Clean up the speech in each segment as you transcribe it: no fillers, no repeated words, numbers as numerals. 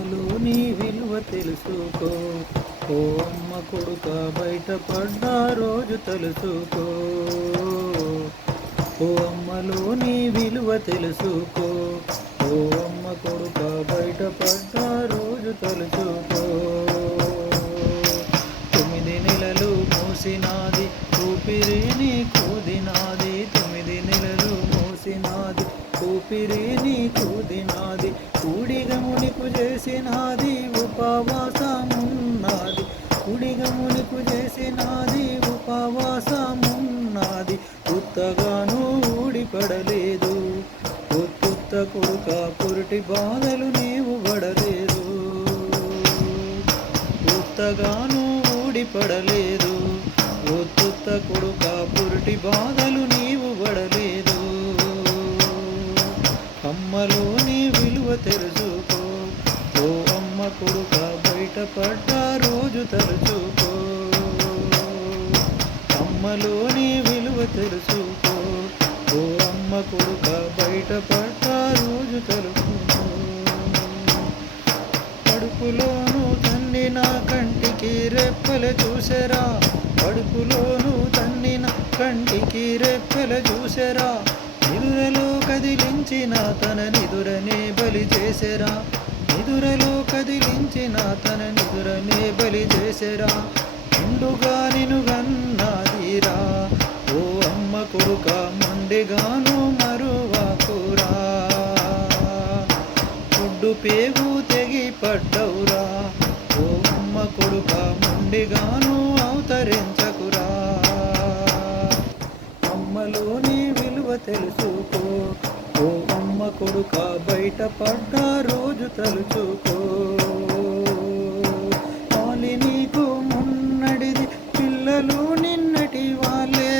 అమ్మలో నీ విలువ తెలుసుకో. ఓ అమ్మ కొడుక బయటపడ్డ రోజు తెలుసుకో. ఓ అమ్మలో నీ విలువ తెలుసుకో. ఓ అమ్మ కొడుక బయటపడ్డ రోజు తెలుసుకో. 9 నెలలు మోసినాది ఊపిరి నీకుదినాది. 9 నెలలు మోసినాది ఊపిరి నీకుదినాది. కూడిగమునికు చేసినాది ఉపవాసమున్నది. కూడిగమునికు చేసినాది ఉపవాసమున్నది. ఉత్తగాను ఊడిపడలేదు. ఉత్తుత్త కొడుక పురిటి బాధలు నీవు పడలేదు. ఉత్తగాను ఊడిపడలేదు. ఉత్తుత్త కొడుక పురిటి బాధలు నీవు పడలేదు. అమ్మలో నీ విలువ తెలుసుకో. ఓ అమ్మ కొడుక బయటపడ్డ రోజు తలుచుకో. అమ్మలో నీ విలువ తెలుసుకో. ఓ అమ్మ కొడుక బయటపడ్డ రోజు తలుచుకో. కడుపులోను తన్నిన కంటికి రెప్పలు చూసెరా. కడుపులోను తన్నిన కంటికి రెప్పలు చూసెరా. నిదురలో కదిలించిన తన నిదురనే బలి చేసెరా. నిదురలో కదిలించిన తన నిదురనే బలి చేసెరా. నిండుగా నిను గన్నాదిరా. ఓ అమ్మ కొడుక మొండిగాను మరువాకురా. ఒడ్డు పేగు తెగి పడ్డవురా. ఓ అమ్మ కొడుక మొండిగాను అవతరించకురా. అమ్మలో నీ విలువ తెలుసుకో. ఓ అమ్మ కొడుక బయటపడ్డ రోజు తలుచుకో. ఆలి నీకు మొన్నటిది పిల్లలు నిన్నటి వాళ్ళే.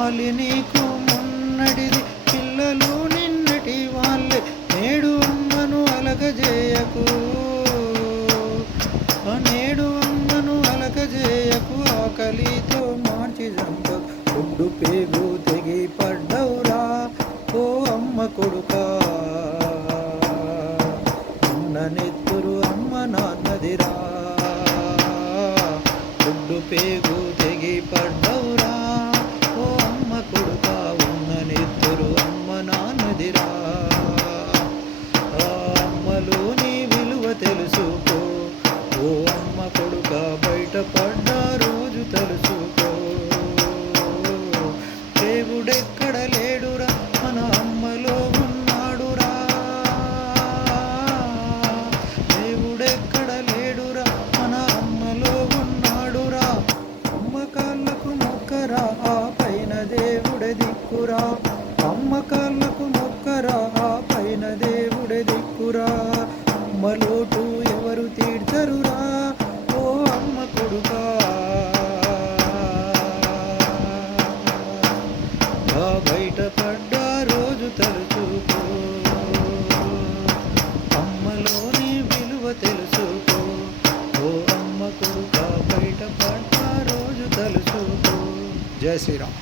ఆలి నీకు మొన్నటిది పిల్లలు నిన్నటి వాళ్ళే. నేడు అమ్మను అలగజేయకు. నేడు అమ్మను అలగజేయకు. ఆకలితో మార్చి చంపకు. ఒడ్డు పేగు తెగి పడ్డవురా. ఓ అమ్మ కొడుక ఉన్న నెత్తురు అమ్మ నాన్నదిరా. ఒడ్డు పేగు తెగి పడ్డవురా. ఓ అమ్మ కొడుక ఉన్న నెత్తురు అమ్మ నాన్నదిరా. అమ్మలో నీ విలువ తెలుసుకో. ఓ అమ్మ కొడుక బయటపడ్డ రోజు తెలుసుకో. దేవుడెక్కడ లేడురా మన అమ్మలో ఉన్నాడురా. దేవుడెక్కడ లేడురా మన అమ్మలో ఉన్నాడురా. అమ్మ కాళ్ళకు మొక్కరా ఆ పైన దేవుడే దిక్కురా. అమ్మ కాళ్ళకు మొక్కరా ఆ పైన దేవుడే దిక్కురా. అమ్మ లోటు ఎవరు తీర్చరురా. ఓ అమ్మ కొడుక బయటపడ్డ రోజు తలుచుకో. అమ్మలోని విలువ తెలుసుకో. ఓ అమ్మ కొడుక బయటపడ్డ రోజు తలుచుకో. జై శ్రీరామ్.